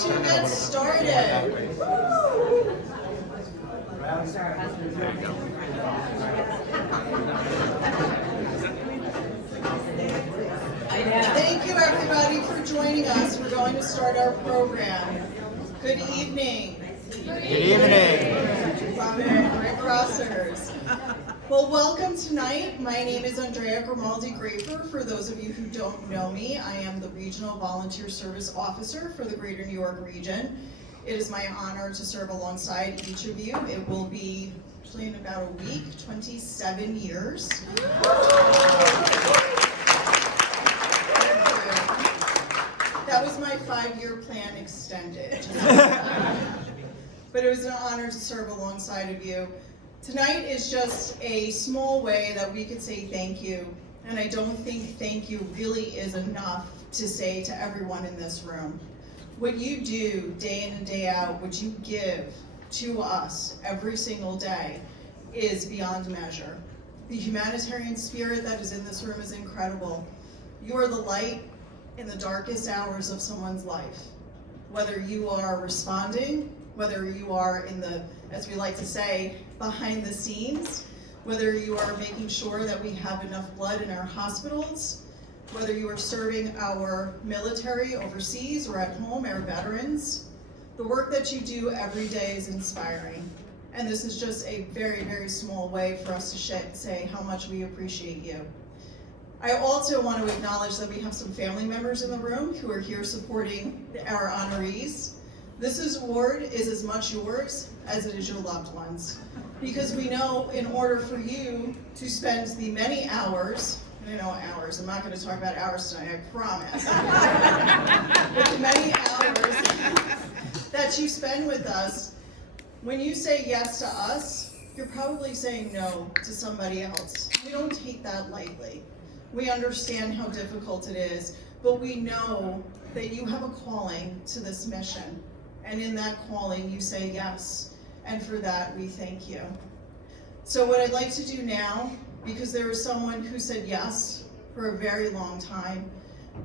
to get started. Thank you, everybody, for joining us. We're going to start our program. Good evening. Good evening. Love it. Red Crossers. Well, welcome tonight. My name is Andrea Grimaldi Grafer. For those of you who don't know me, I am the Regional Volunteer Service Officer for the Greater New York region. It is my honor to serve alongside each of you. It will be actually in about a week, 27 years. That was my 5-year plan extended. But it was an honor to serve alongside of you. Tonight is just a small way that we could say thank you. And I don't think thank you really is enough to say to everyone in this room. What you do day in and day out, what you give to us every single day is beyond measure. The humanitarian spirit that is in this room is incredible. You are the light in the darkest hours of someone's life. Whether you are responding, whether you are in the, as we like to say, behind the scenes, whether you are making sure that we have enough blood in our hospitals, whether you are serving our military overseas or at home, our veterans, the work that you do every day is inspiring. And this is just a very, very small way for us to say how much we appreciate you. I also want to acknowledge that we have some family members in the room who are here supporting our honorees. This award is as much yours as it is your loved ones. Because we know in order for you to spend the many hours, I'm not going to talk about hours tonight, I promise. But the many hours that you spend with us, when you say yes to us, you're probably saying no to somebody else. We don't take that lightly. We understand how difficult it is, but we know that you have a calling to this mission. And in that calling, you say yes. And for that, we thank you. So what I'd like to do now, because there is someone who said yes for a very long time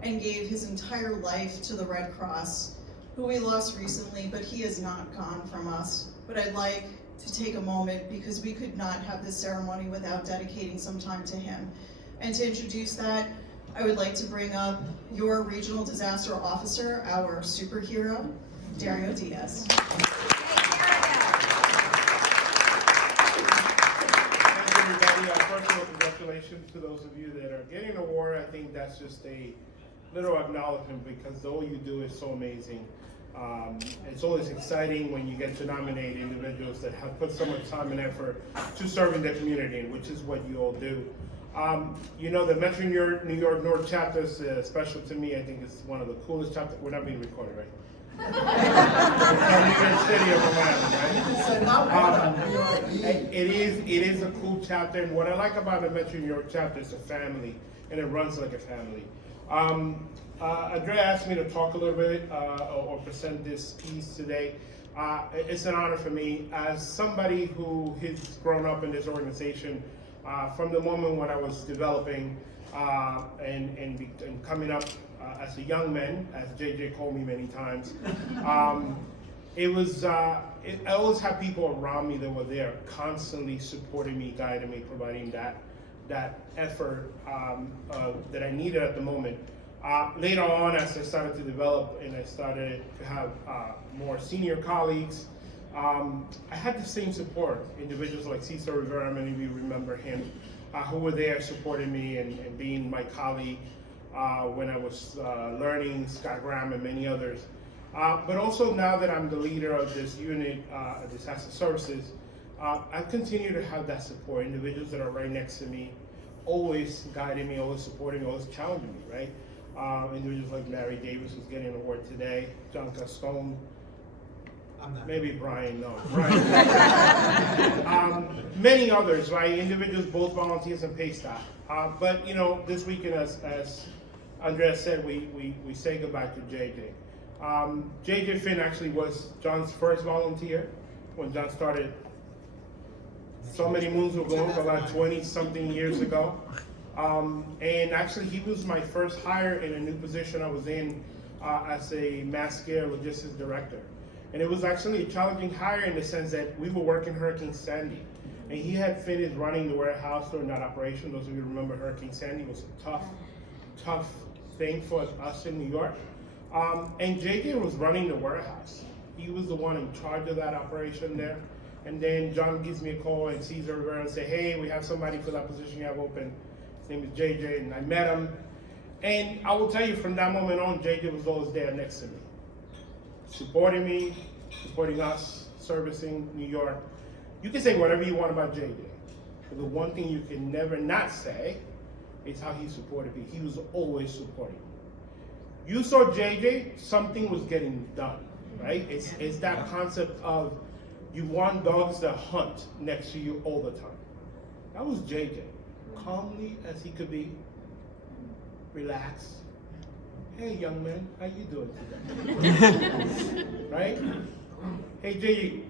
and gave his entire life to the Red Cross, who we lost recently, but he has not gone from us. But I'd like to take a moment, because we could not have this ceremony without dedicating some time to him. And to introduce that, I would like to bring up your Regional Disaster Officer, our superhero, Dario Diaz. First of all, congratulations to those of you that are getting an award. I think that's just a little acknowledgement, because all you do is so amazing. It's always exciting when you get to nominate individuals that have put so much time and effort to serving the community, which is what you all do. The Metro New York North chapter is special to me. I think it's one of the coolest chapters. We're not being recorded, right? City of Atlanta, right? It is a cool chapter, and what I like about the Metro New York chapter is a family, and it runs like a family. Andrea asked me to talk a little bit or present this piece today. It's an honor for me as somebody who has grown up in this organization from the moment when I was developing and coming up as a young man, as JJ called me many times. I always had people around me that were there, constantly supporting me, guiding me, providing that effort that I needed at the moment. Later on, as I started to develop and I started to have more senior colleagues, I had the same support. Individuals like Cesar Rivera, many of you remember him, who were there supporting me and being my colleague when I was learning, Scott Graham and many others. But also now that I'm the leader of this unit, Disaster Services, I continue to have that support. Individuals that are right next to me, always guiding me, always supporting me, always challenging me, right? Individuals like Larry Davis, who's getting an award today, John Castone, maybe Brian, no, Brian. Many others, right? Individuals, both volunteers and paid staff. But this weekend, as Andrea said, we say goodbye to JJ. JJ Finn actually was John's first volunteer when John started so many moons ago, about 20-something years ago. And actually, he was my first hire in a new position I was in as a mass scale logistics director. And it was actually a challenging hire in the sense that we were working Hurricane Sandy. And he had finished running the warehouse during that operation. Those of you remember Hurricane Sandy was a tough thing for us in New York. And JJ was running the warehouse. He was the one in charge of that operation there. And then John gives me a call and sees Rivera and say, hey, we have somebody for that position you have open. His name is JJ, and I met him. And I will tell you, from that moment on, JJ was always there next to me, supporting me, supporting us, servicing New York. You can say whatever you want about JJ, but the one thing you can never not say is how he supported me. He was always supporting me. You saw JJ, something was getting done, right? It's that concept of you want dogs that hunt next to you all the time. That was JJ, calmly as he could be, relaxed. Hey, young man, how you doing today? Right? Hey, JJ.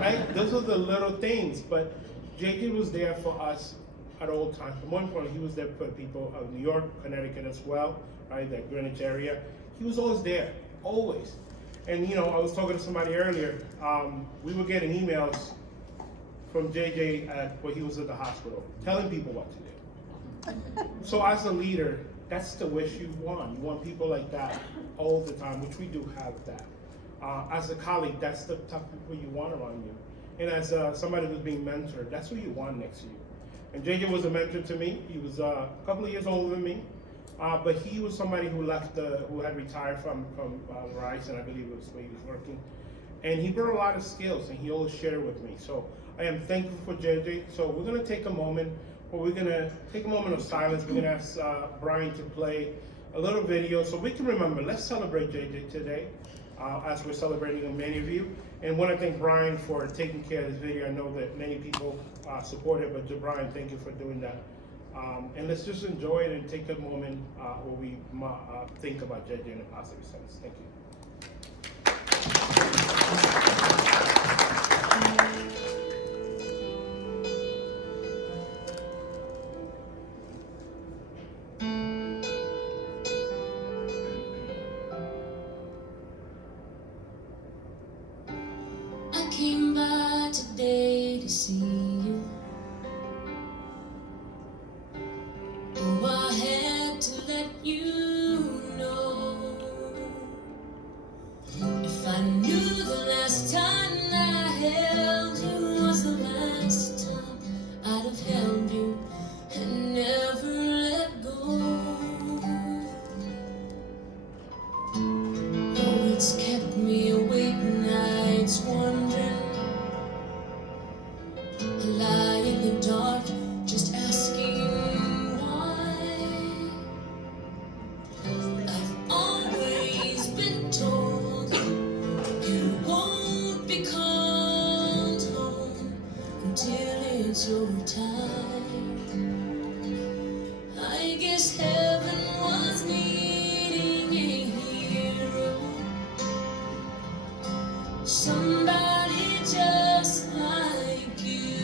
Right? Those are the little things, but JJ was there for us at all times. At one point, he was there for people of New York, Connecticut as well, right? That Greenwich area. He was always there, always. And you know, I was talking to somebody earlier. We were getting emails from JJ when he was at the hospital, telling people what to do. So as a leader, that's the wish you want. You want people like that all the time, which we do have that. As a colleague, that's the type of people you want around you. And as somebody who's being mentored, that's who you want next to you. And JJ was a mentor to me. He was a couple of years older than me, but he was somebody who left, who had retired from Verizon, I believe it was where he was working. And he brought a lot of skills, and he always shared with me. So I am thankful for JJ. So we're gonna take a moment, we're gonna take a moment of silence. We're gonna ask Brian to play a little video so we can remember. Let's celebrate JJ today, as we're celebrating many of you. And want to thank Brian for taking care of this video. I know that many people support it, but Brian, thank you for doing that. And let's just enjoy it and take a moment where we think about JJ in a positive sense. Thank you. I came by today to see you. Oh, I had to let you know. If I knew the last time that I held you was the last time, I'd have held you and never let go. Oh, it's kept me awake nights wondering. I lie in the dark, just asking why. I've always been told you won't be called home until it's your time. I guess heaven was needing a hero, somebody just like you,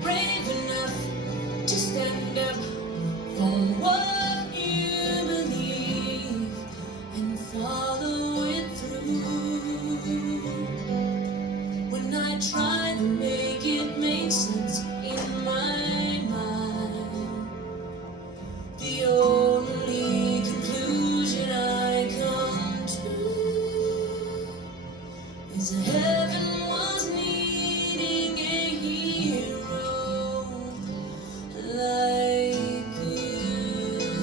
brave enough to stand up for what you believe and follow it through. When I try to make it make sense in my mind, the only conclusion I come to is heaven was needing a hero like you.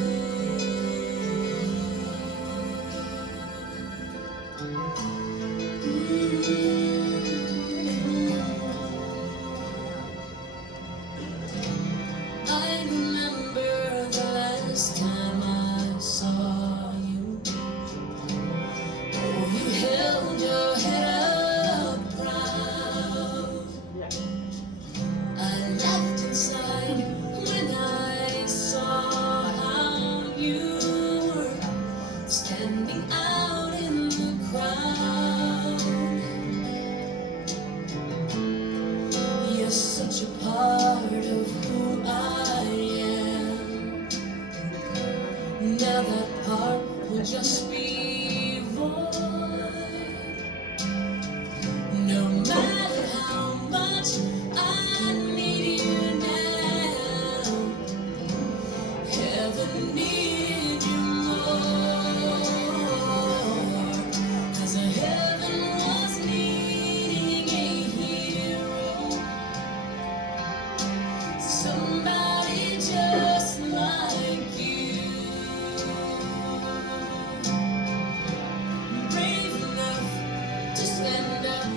now that part will just be void. No matter how much I need you now, heaven needed you more. 'Cause heaven was needing a hero, somebody just like you, brave enough to stand up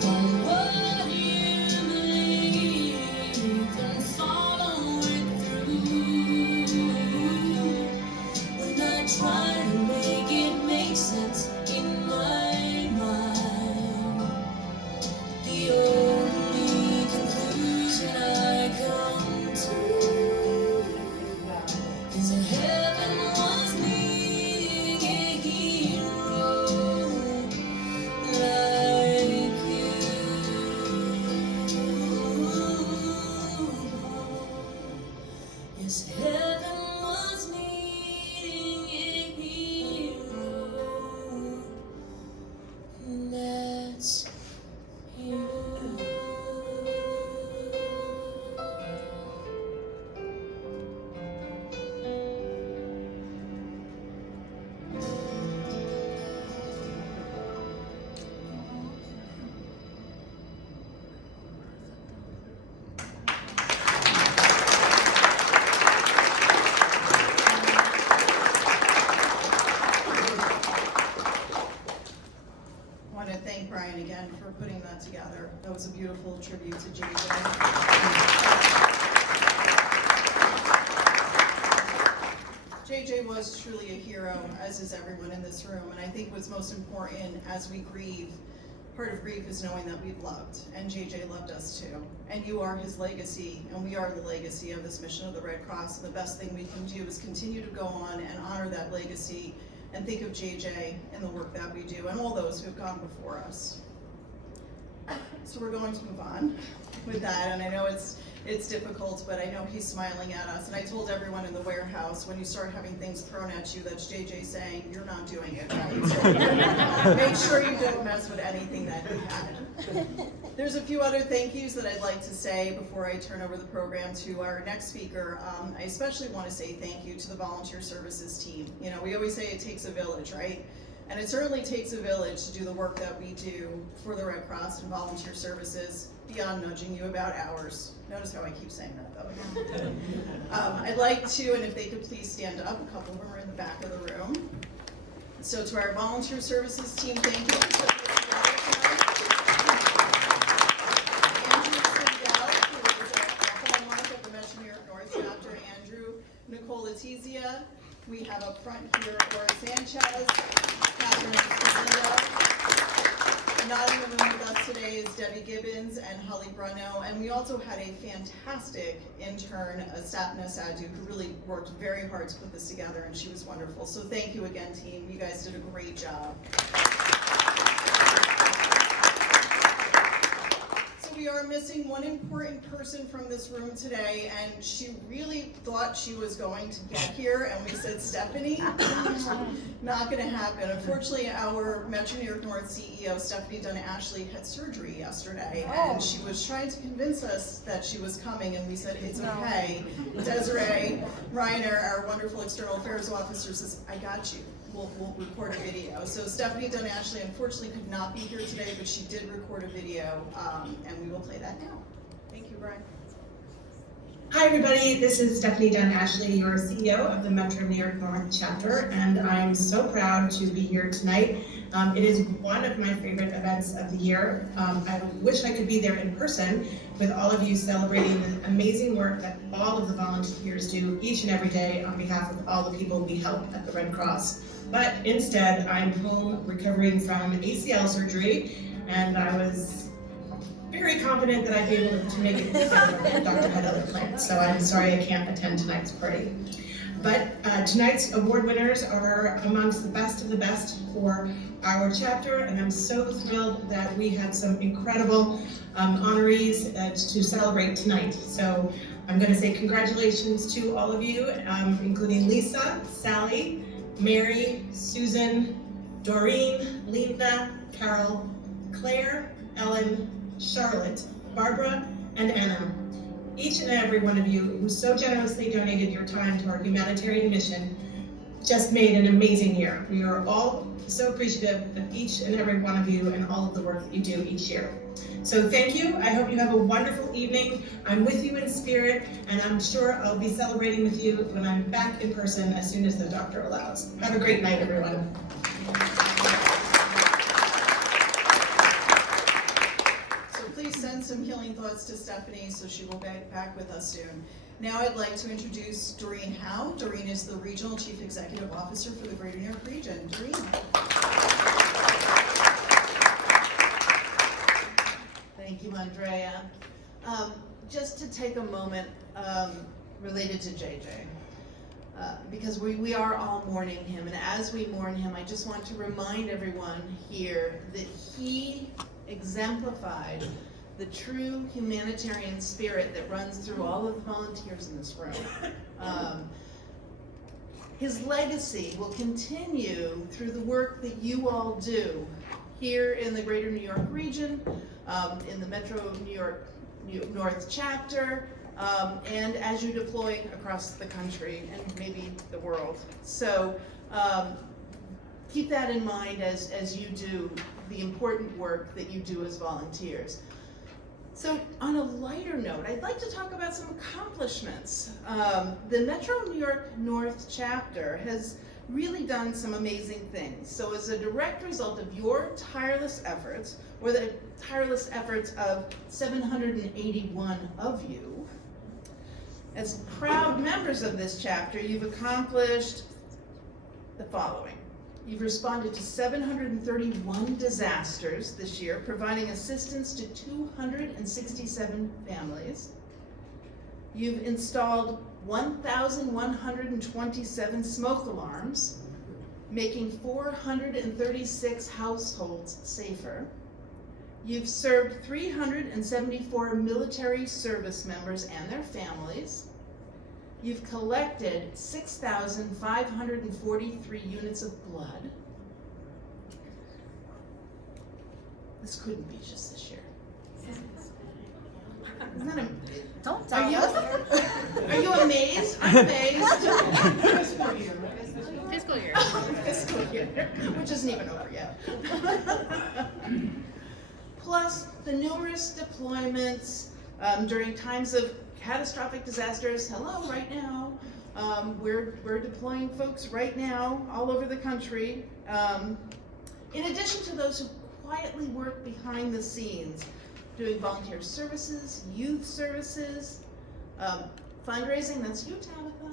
for what you believe and follow it through. When I try to make it make sense in my mind, the only conclusion I come to is that heaven was needing a hero like you. Yes, heaven was needing a hero, and that's you. I want to thank Brian again for putting that together. That was a beautiful tribute to JJ. JJ was truly a hero, as is everyone in this room, and I think what's most important as we grieve, part of grief is knowing that we've loved, and JJ loved us too. And you are his legacy, and we are the legacy of this mission of the Red Cross. And the best thing we can do is continue to go on and honor that legacy and think of JJ and the work that we do and all those who have gone before us. So we're going to move on with that, and I know it's difficult, but I know he's smiling at us. And I told everyone in the warehouse, when you start having things thrown at you, that's JJ saying, you're not doing it right. So make sure you don't mess with anything that he had. There's a few other thank yous that I'd like to say before I turn over the program to our next speaker. I especially want to say thank you to the volunteer services team. You know, we always say it takes a village, right? And it certainly takes a village to do the work that we do for the Red Cross and volunteer services, beyond nudging you about hours. Notice how I keep saying that though. I'd like to, and if they could please stand up, a couple of them are in the back of the room. So to our volunteer services team, thank you. Andrew Sindel, who is a hallmark of the Metro New York North chapter. Andrew, Nicole Letizia. We have up front here Laura Sanchez, Catherine Esposito. Not in the room with us today is Debbie Gibbons and Holly Bruno, and we also had a fantastic intern, Sapna Sadhu, who really worked very hard to put this together, and she was wonderful. So thank you again, team. You guys did a great job. So we are missing one important person from this room today, and she really thought she was going to get here, and we said, Stephanie, not gonna happen. Unfortunately, our Metro New York North CEO, Stephanie Dunn-Ashley, had surgery yesterday, and she was trying to convince us that she was coming, and we said, it's okay. Desiree Reiner, our wonderful external affairs officer, says, I got you. We'll record a video. So Stephanie Dunn-Ashley unfortunately could not be here today, but she did record a video, and we will play that now. Thank you, Brian. Hi everybody, this is Stephanie Dunn-Ashley, your CEO of the Metro New York North chapter, and I'm so proud to be here tonight. It is one of my favorite events of the year. I wish I could be there in person with all of you celebrating the amazing work that all of the volunteers do each and every day on behalf of all the people we help at the Red Cross. But instead, I'm home recovering from ACL surgery, and I was very confident that I'd be able to make it together with Dr. had other plans, so I'm sorry I can't attend tonight's party. But tonight's award winners are amongst the best of the best for our chapter, and I'm so thrilled that we have some incredible honorees to celebrate tonight. So I'm going to say congratulations to all of you, including Lisa, Sally, Mary, Susan, Doreen, Lena, Carol, Claire, Ellen, Charlotte, Barbara, and Anna. Each and every one of you who so generously donated your time to our humanitarian mission just made an amazing year. We are all so appreciative of each and every one of you and all of the work that you do each year. So thank you. I hope you have a wonderful evening. I'm with you in spirit, and I'm sure I'll be celebrating with you when I'm back in person as soon as the doctor allows. Have a great night, everyone. Please send some healing thoughts to Stephanie so she will be back with us soon. Now I'd like to introduce Doreen Howe. Doreen is the Regional Chief Executive Officer for the Greater New York Region. Doreen. Thank you, Andrea. Just to take a moment related to JJ, because we are all mourning him, and as we mourn him, I just want to remind everyone here that he exemplified the true humanitarian spirit that runs through all of the volunteers in this room. His legacy will continue through the work that you all do here in the Greater New York region, in the Metro New York North chapter, and as you deploy across the country and maybe the world. So keep that in mind as you do the important work that you do as volunteers. So on a lighter note, I'd like to talk about some accomplishments. The Metro New York North chapter has really done some amazing things. So as a direct result of your tireless efforts, or the tireless efforts of 781 of you, as proud members of this chapter, you've accomplished the following. You've responded to 731 disasters this year, providing assistance to 267 families. You've installed 1,127 smoke alarms, making 436 households safer. You've served 374 military service members and their families. You've collected 6,543 units of blood. This couldn't be just this year. Isn't that Don't tell us. Are you amazed? I'm amazed. Fiscal year. Fiscal year, which isn't even over yet. Plus the numerous deployments during times of catastrophic disasters. Hello, right now. We're deploying folks right now all over the country. In addition to those who quietly work behind the scenes, doing volunteer services, youth services, fundraising, that's you, Tabitha.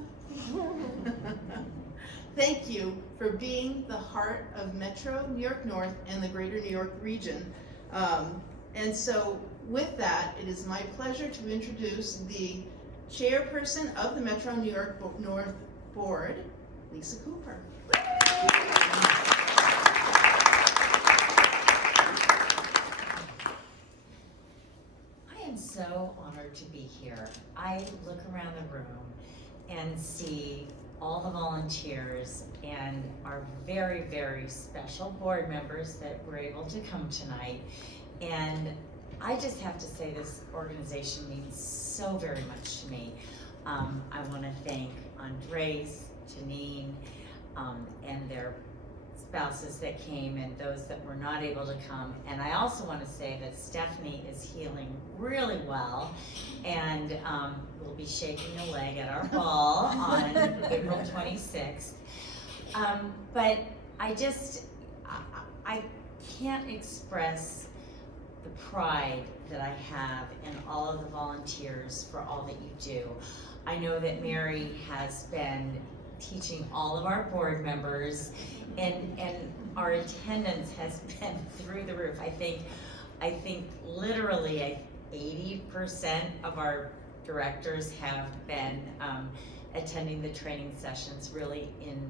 Thank you for being the heart of Metro New York North and the Greater New York region. And so with that, it is my pleasure to introduce the chairperson of the Metro New York North Board, Lisa Cooper. I am so honored to be here. I look around the room and see all the volunteers and our very, very special board members that were able to come tonight. And I just have to say this organization means so very much to me. I want to thank Andres, Janine, and their spouses that came and those that were not able to come. And I also want to say that Stephanie is healing really well and will be shaking a leg at our ball on April 26th. But I can't express the pride that I have in all of the volunteers for all that you do. I know that Mary has been teaching all of our board members, and our attendance has been through the roof. I think literally 80% of our directors have been attending the training sessions, really in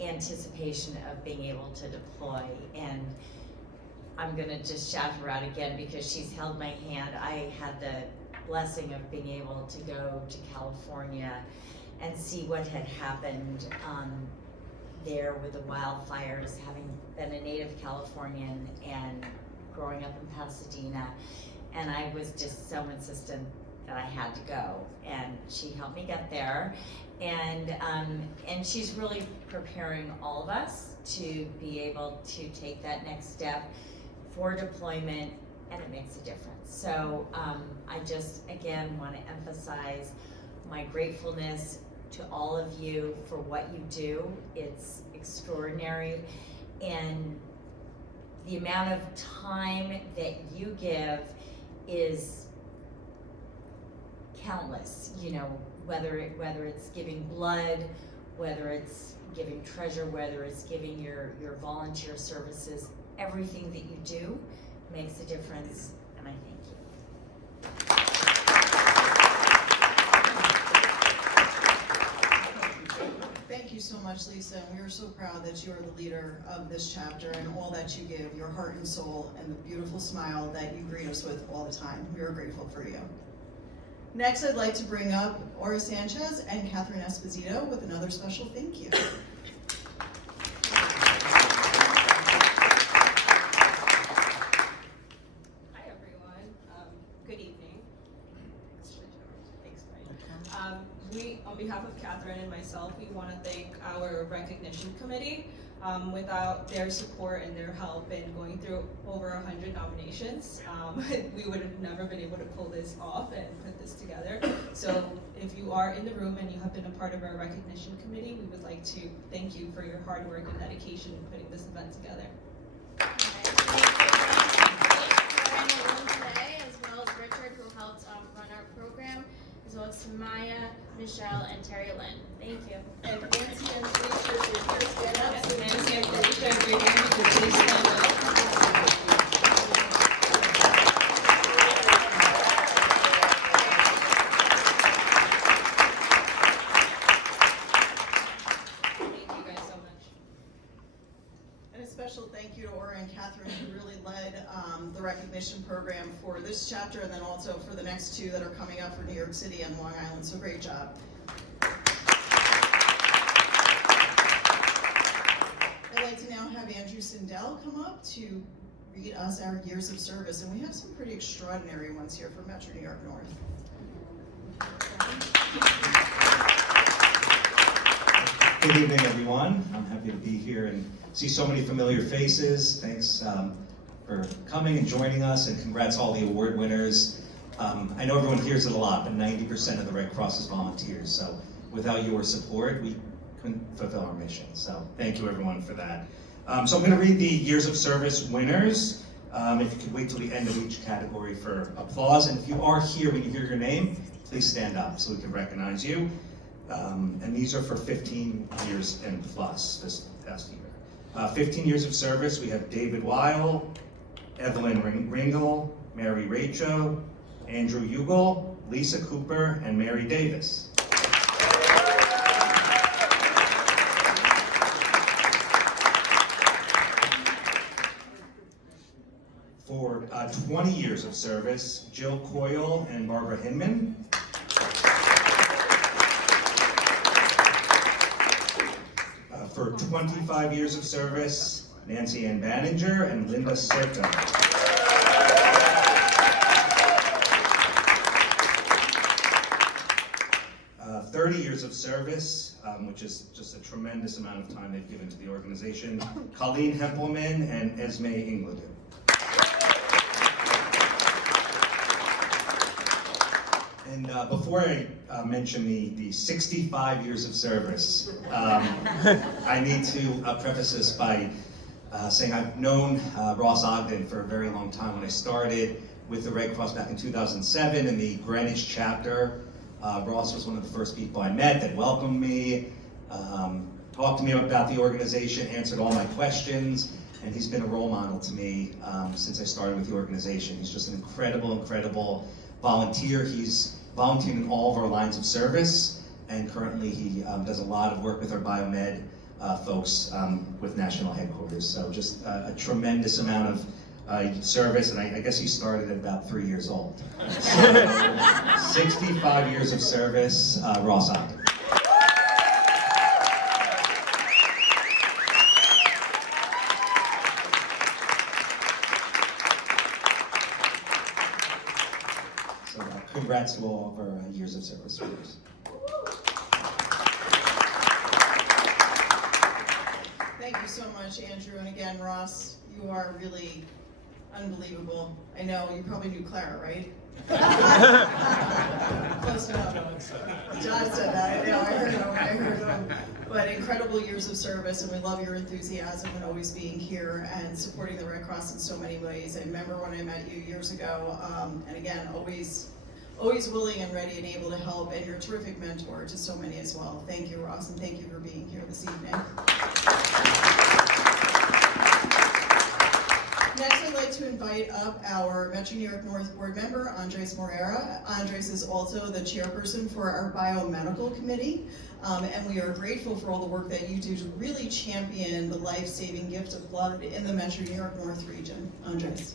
anticipation of being able to deploy. And I'm gonna just shout her out again because she's held my hand. I had the blessing of being able to go to California and see what had happened there with the wildfires, having been a native Californian and growing up in Pasadena. And I was just so insistent that I had to go, and she helped me get there. And she's really preparing all of us to be able to take that next step for deployment, and it makes a difference. So I just, again, want to emphasize my gratefulness to all of you for what you do. It's extraordinary, and the amount of time that you give is countless, you know, whether it's giving blood, whether it's giving treasure, whether it's giving your volunteer services, everything that you do makes a difference, and I thank you. Thank you so much, Lisa, and we are so proud that you are the leader of this chapter and all that you give, your heart and soul, and the beautiful smile that you greet us with all the time. We are grateful for you. Next, I'd like to bring up Aura Sanchez and Catherine Esposito with another special thank you. Hi everyone. Good evening. Thanks, Brian. We, on behalf of Catherine and myself, we want to thank our recognition committee. Without their support and their help in going through over 100 nominations, we would have never been able to pull this off and put this together. So if you are in the room and you have been a part of our recognition committee, we would like to thank you for your hard work and dedication in putting this event together. Today, as well as Richard, who helped run our program, as well as Maya, Michelle, and Terry Lynn. Thank you. And Nancy and Felicia, if you're here, stand up. Yes, Nancy and Felicia, if you're here, could you please stand up? Thank you guys so much. And a special thank you to Aura and Catherine, who really led the recognition program for this chapter and then also for the next two that are coming up for New York City and Long Island, so great job. I'd like to now have Andrew Sindel come up to read us our years of service, and we have some pretty extraordinary ones here for Metro New York North. Good evening, everyone. I'm happy to be here and see so many familiar faces. Thanks for coming and joining us, and congrats all the award winners. I know everyone hears it a lot, but 90% of the Red Cross is volunteers, so without your support, we couldn't fulfill our mission. So thank you, everyone, for that. So I'm going to read the years of service winners. If you could wait till the end of each category for applause, and if you are here when you hear your name, please stand up so we can recognize you. And these are for 15 years and plus this past year. 15 years of service, we have David Weil, Evelyn Ringel, Mary Racho, Andrew Ugal, Lisa Cooper, and Mary Davis. For 20 years of service, Jill Coyle and Barbara Hinman. For 25 years of service, Nancy Ann Banninger and Linda Serta. 30 years of service, which is just a tremendous amount of time they've given to the organization, Colleen Hempelman and Esme Ingledew. And before I mention the 65 years of service, I need to preface this by saying I've known Ross Ogden for a very long time. When I started with the Red Cross back in 2007 in the Greenwich chapter, Ross was one of the first people I met that welcomed me, talked to me about the organization, answered all my questions, and he's been a role model to me since I started with the organization. He's just an incredible, incredible volunteer. He's volunteered in all of our lines of service, and currently he does a lot of work with our biomed folks with national headquarters. So just a tremendous amount of service, and I guess he started at about 3 years old. So, 65 years of service, Ross Ogden. So congrats to all of our years of service. Thank you so much, Andrew, and again, Ross, you are really unbelievable. I know, you probably knew Clara, right? Close enough. John said that, I know, I heard him. But incredible years of service, and we love your enthusiasm and always being here and supporting the Red Cross in so many ways. I remember when I met you years ago, and again, always willing and ready and able to help, and you're a terrific mentor to so many as well. Thank you, Ross, and thank you for being here this evening. Next, I'd like to invite up our Metro New York North Board member, Andres Morera. Andres is also the chairperson for our Biomedical Committee, and we are grateful for all the work that you do to really champion the life-saving gift of blood in the Metro New York North region. Andres.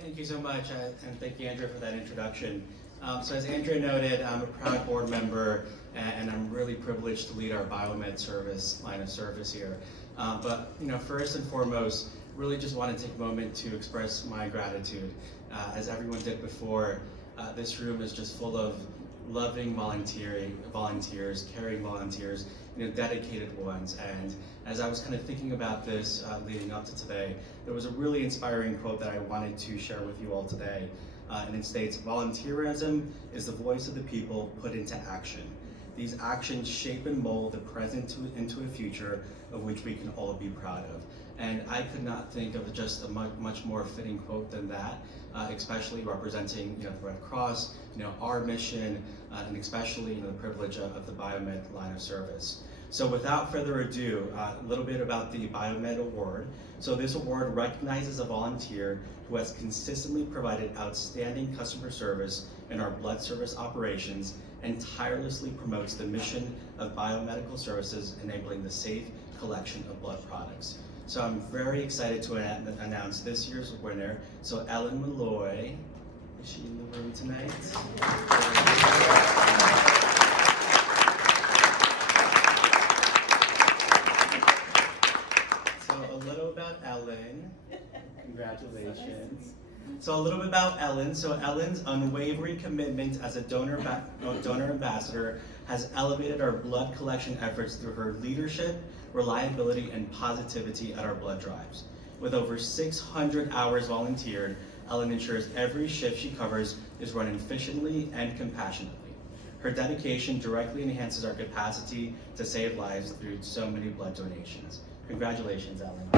Thank you so much, and thank you, Andrea, for that introduction. So as Andrea noted, I'm a proud board member, and I'm really privileged to lead our biomed service line of service here. But first and foremost, really just want to take a moment to express my gratitude. As everyone did before, this room is just full of loving volunteers, caring volunteers, dedicated ones. And as I was kind of thinking about this leading up to today, there was a really inspiring quote that I wanted to share with you all today. And it states, "Volunteerism is the voice of the people put into action. These actions shape and mold the present into a future of which we can all be proud of." And I could not think of just a much more fitting quote than that, especially representing the Red Cross, our mission, and especially the privilege of the Biomed line of service. So without further ado, a little bit about the Biomed Award. So this award recognizes a volunteer who has consistently provided outstanding customer service in our blood service operations and tirelessly promotes the mission of biomedical services, enabling the safe collection of blood products. So I'm very excited to announce this year's winner. So Ellen Malloy, is she in the room tonight? Ellen. Congratulations. So a little bit about Ellen. So Ellen's unwavering commitment as a donor ambassador has elevated our blood collection efforts through her leadership, reliability, and positivity at our blood drives. With over 600 hours volunteered, Ellen ensures every shift she covers is run efficiently and compassionately. Her dedication directly enhances our capacity to save lives through so many blood donations. Congratulations, Ellen.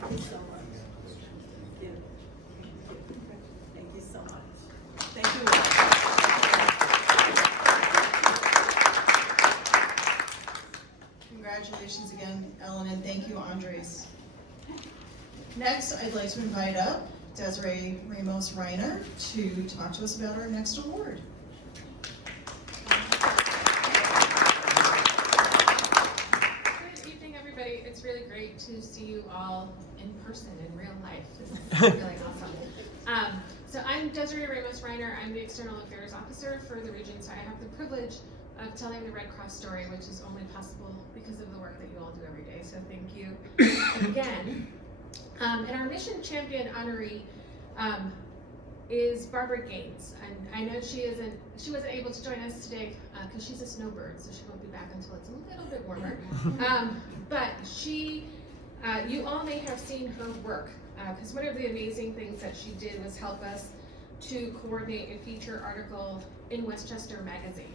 Thank you so much. Thank you so much. Thank you. Congratulations again, Ellen, and thank you, Andres. Next, I'd like to invite up Desiree Ramos Reiner to talk to us about our next award. Good evening, everybody. It's really great to see you all in person, in real life. This is really awesome. So I'm Desiree Ramos Reiner. I'm the External Affairs Officer for the region, so I have the privilege of telling the Red Cross story, which is only possible because of the work that you all do every day. So thank you again. And our mission champion honoree is Barbara Gaines, and I know she wasn't able to join us today because she's a snowbird, so she won't be back until it's a little bit warmer. But she, you all may have seen her work, because one of the amazing things that she did was help us to coordinate a feature article in Westchester Magazine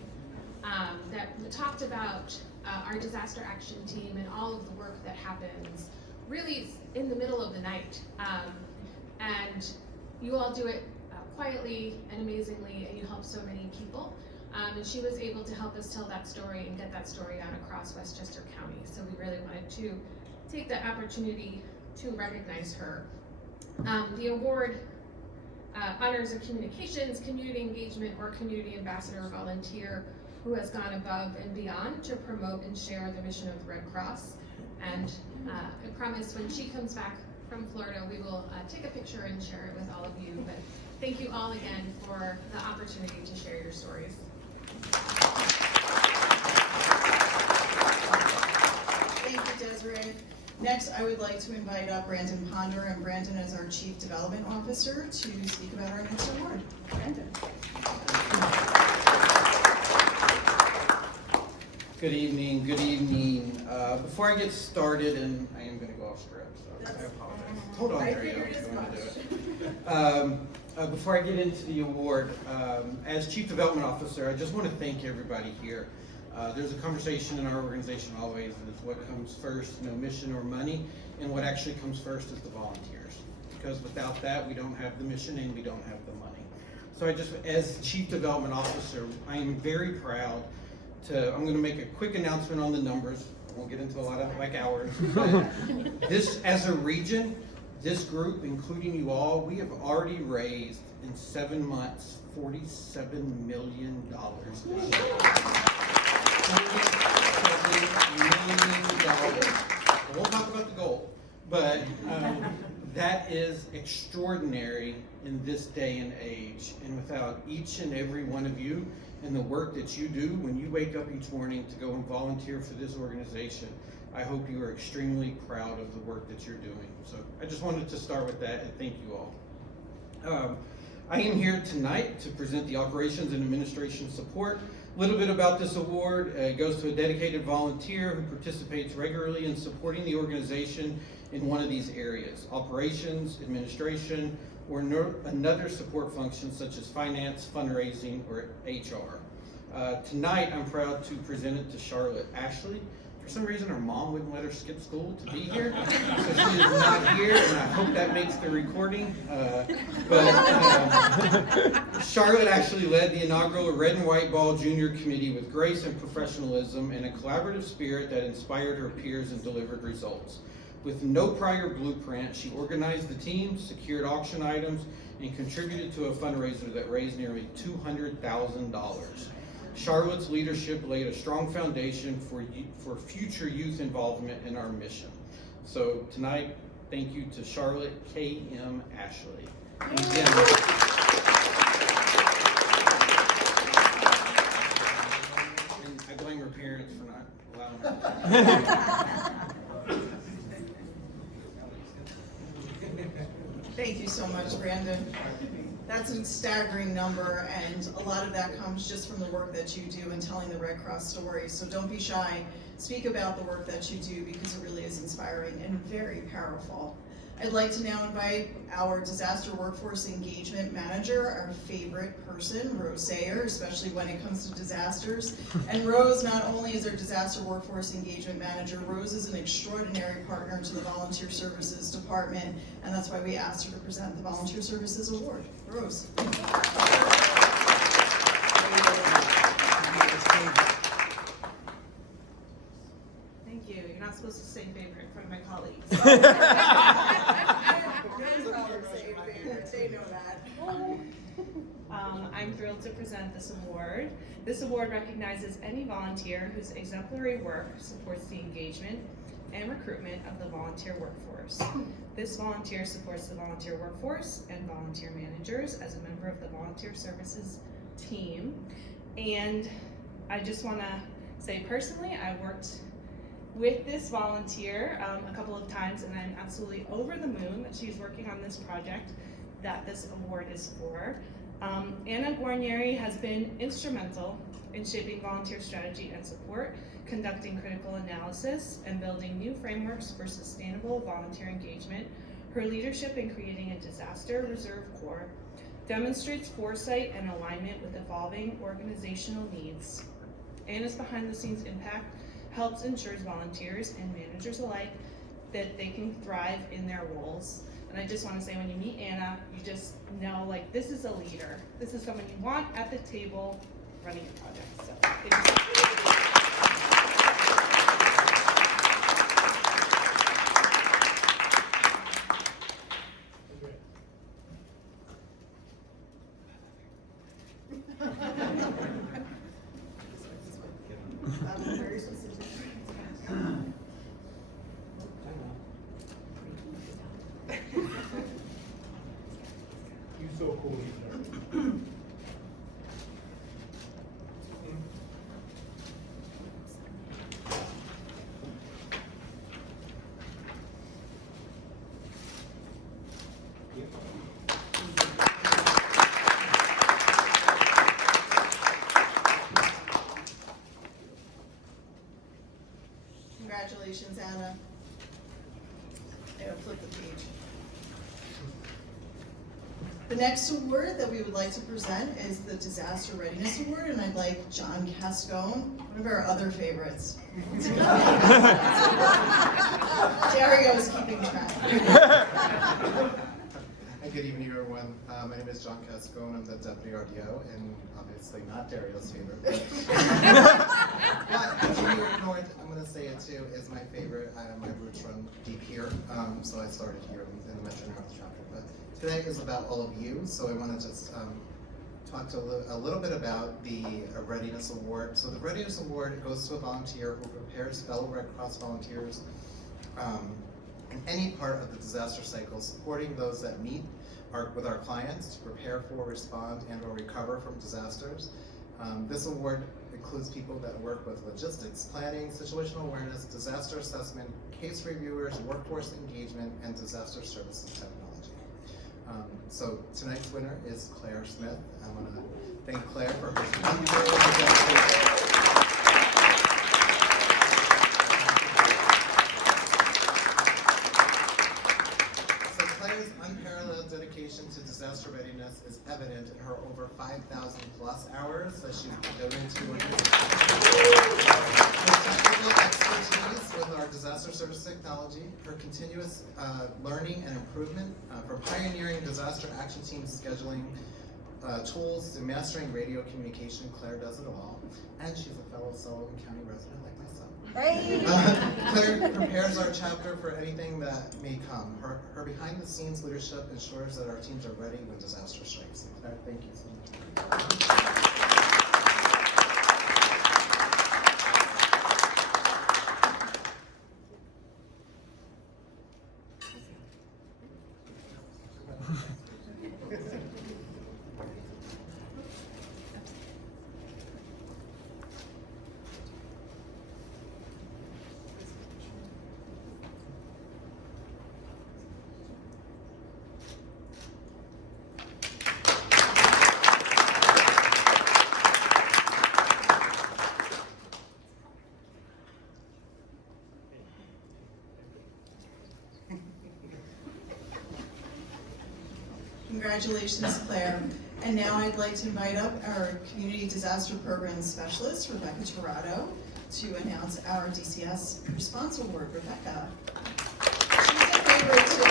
that talked about our disaster action team and all of the work that happens really in the middle of the night. And you all do it quietly and amazingly, and you help so many people. And she was able to help us tell that story and get that story out across Westchester County. So we really wanted to take the opportunity to recognize her. The award honors a communications, community engagement, or community ambassador or volunteer who has gone above and beyond to promote and share the mission of the Red Cross. And I promise when she comes back from Florida, we will take a picture and share it with all of you. But thank you all again for the opportunity to share your stories. Thank you, Desiree. Next, I would like to invite up Brandon Ponder, and Brandon is our Chief Development Officer, to speak about our next award. Brandon. Good evening, good evening. Before I get started, and I am going to go off script, so I apologize. Hold on, Andrea, I was going to do it. Before I get into the award, as Chief Development Officer, I just want to thank everybody here. There's a conversation in our organization always is what comes first, mission or money, and what actually comes first is the volunteers. Because without that, we don't have the mission and we don't have the money. So as Chief Development Officer, I am very proud I'm going to make a quick announcement on the numbers. I won't get into a lot of hours. But this, as a region, this group, including you all, we have already raised in 7 months $47 million. $47 million. I won't talk about the goal, but that is extraordinary in this day and age. And without each and every one of you and the work that you do when you wake up each morning to go and volunteer for this organization, I hope you are extremely proud of the work that you're doing. So I just wanted to start with that and thank you all. I am here tonight to present the operations and administration support. A little bit about this award. It goes to a dedicated volunteer who participates regularly in supporting the organization in one of these areas: operations, administration, or another support function such as finance, fundraising, or HR. Tonight, I'm proud to present it to Charlotte Ashley. For some reason, her mom wouldn't let her skip school to be here, so she is not here, and I hope that makes the recording. Charlotte actually led the inaugural Red and White Ball Junior Committee with grace and professionalism and a collaborative spirit that inspired her peers and delivered results. With no prior blueprint, she organized the team, secured auction items, and contributed to a fundraiser that raised nearly $200,000. Charlotte's leadership laid a strong foundation for future youth involvement in our mission. So tonight, thank you to Charlotte K.M. Ashley. And again, and I blame her parents for not allowing her. Thank you so much, Brandon. That's a staggering number, and a lot of that comes just from the work that you do in telling the Red Cross story. So don't be shy. Speak about the work that you do, because it really is inspiring and very powerful. I'd like to now invite our Disaster Workforce Engagement Manager, our favorite person, Rose Sayer, especially when it comes to disasters. And Rose, not only is our Disaster Workforce Engagement Manager, Rose is an extraordinary partner to the Volunteer Services Department, and that's why we asked her to present the Volunteer Services Award. Rose. Thank you. You're not supposed to say favorite in front of my colleagues. They know that. I'm thrilled to present this award. This award recognizes any volunteer whose exemplary work supports the engagement and recruitment of the volunteer workforce. This volunteer supports the volunteer workforce and volunteer managers as a member of the volunteer services team. And I just want to say personally, I worked with this volunteer a couple of times, and I'm absolutely over the moon that she's working on this project that this award is for. Anna Guarnieri has been instrumental in shaping volunteer strategy and support, conducting critical analysis, and building new frameworks for sustainable volunteer engagement. Her leadership in creating a disaster reserve corps demonstrates foresight and alignment with evolving organizational needs. Anna's behind-the-scenes impact helps ensures volunteers and managers alike that they can thrive in their roles. And I just want to say, when you meet Anna, you just know, like, this is a leader. This is someone you want at the table running a project. So, thank you. You're so cool. Congratulations, Anna. There, flip the page. The next award that we would like to present is the Disaster Readiness Award, and I'd like John Cascone, one of our other favorites. Dario is keeping track. Hi, good evening, everyone. My name is John Cascone. I'm the Deputy RDO, and obviously not Dario's favorite. But New York North, I'm going to say it too, is my favorite. My roots run deep here, so I started here in the Metro North chapter. But today is about all of you, so I want to just talk to a little bit about the Readiness Award. So the Readiness Award goes to a volunteer who prepares fellow Red Cross volunteers in any part of the disaster cycle, supporting those that meet with our clients to prepare for, respond, and or recover from disasters. This award includes people that work with logistics, planning, situational awareness, disaster assessment, case reviewers, workforce engagement, and disaster services technology. So tonight's winner is Claire Smith. I want to thank Claire for her dedication. Unparalleled dedication to disaster readiness is evident in her over 5,000 plus hours that she's devoted to her technical expertise with our disaster service technology, her continuous learning and improvement, from pioneering disaster action team scheduling tools to mastering radio communication. Claire does it all, and she's a fellow Sullivan County resident like myself. Claire prepares our chapter for anything that may come. Her behind-the-scenes leadership ensures that our teams are ready when disaster strikes. Claire, thank you so much. Congratulations, Claire. And now I'd like to invite up our Community Disaster Programs Specialist, Rebecca Tirado, to announce our DCS Response Award. Rebecca. She's a favorite too.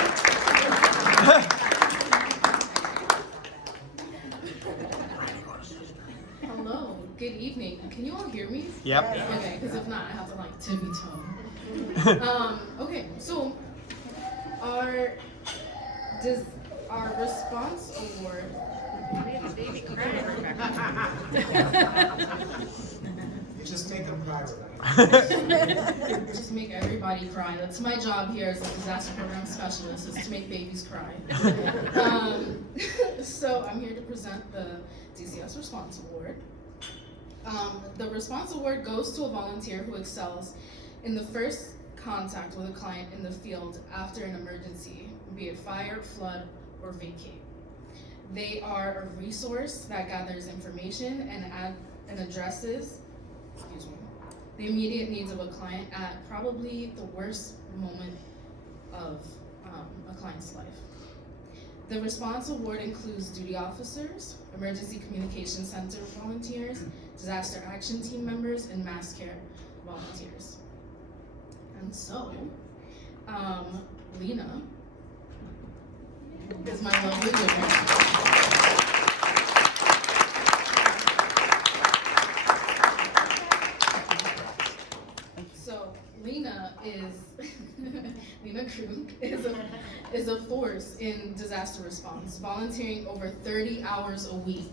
Hello, good evening. Can you all hear me? Yep. Okay, because if not, I have to like tippy toe. Okay, so our response award. Baby You just make them cry, Rebecca. Just make everybody cry. That's my job here as a disaster program specialist, is to make babies cry. So I'm here to present the DCS Response Award. The Response Award goes to a volunteer who excels in the first contact with a client in the field after an emergency, be it fire, flood, or vacate. They are a resource that gathers information and addresses the immediate needs of a client at probably the worst moment of a client's life. The Response Award includes duty officers, emergency communication center volunteers, disaster action team members, and mass care volunteers. And so, Lena is my lovely winner. So Lena Krug is a force in disaster response, volunteering over 30 hours a week,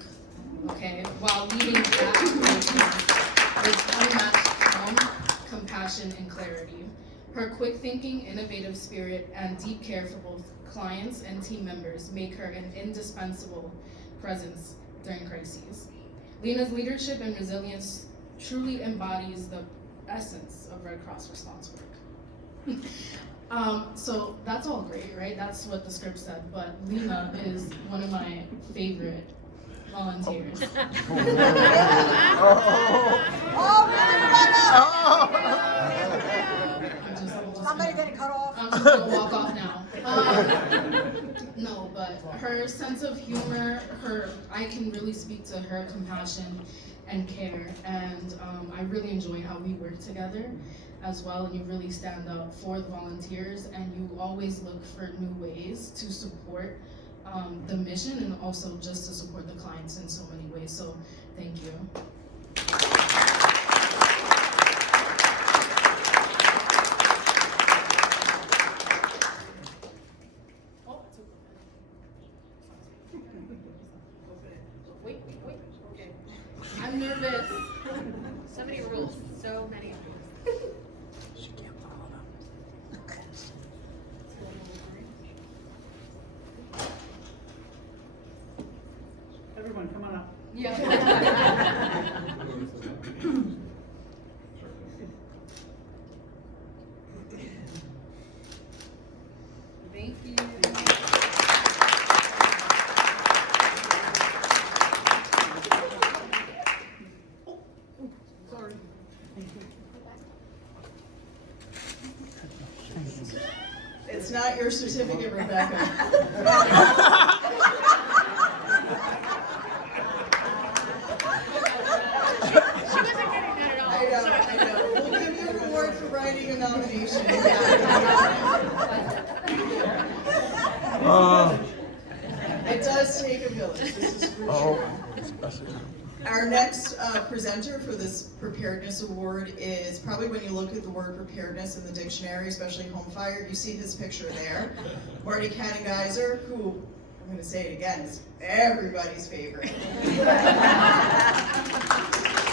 okay, while leading that with unmatched calm, compassion, and clarity. Her quick thinking, innovative spirit, and deep care for both clients and team members make her an indispensable presence during crises. Lena's leadership and resilience truly embodies the essence of Red Cross response work. So that's all great, right? That's what the script said, but Lena is one of my favorite volunteers. Somebody getting cut off. I'm just gonna walk off now. No, but her sense of humor, I can really speak to her compassion and care, and I really enjoy how we work together as well, and you really stand up for the volunteers, and you always look for new ways to support the mission and also just to support the clients in so many ways, so thank you. Wait, okay. I'm nervous. So many rules, so many. Everyone, come on up. Yeah. Thank you. Sorry. It's not your certificate, Rebecca. I know. We'll give you a reward for writing a nomination. It does take a village, this is for sure. Our next presenter for this preparedness award is probably when you look at the word preparedness in the dictionary, especially home fire, you see his picture there. Marty Kannengeiser, who, I'm going to say it again, is everybody's favorite.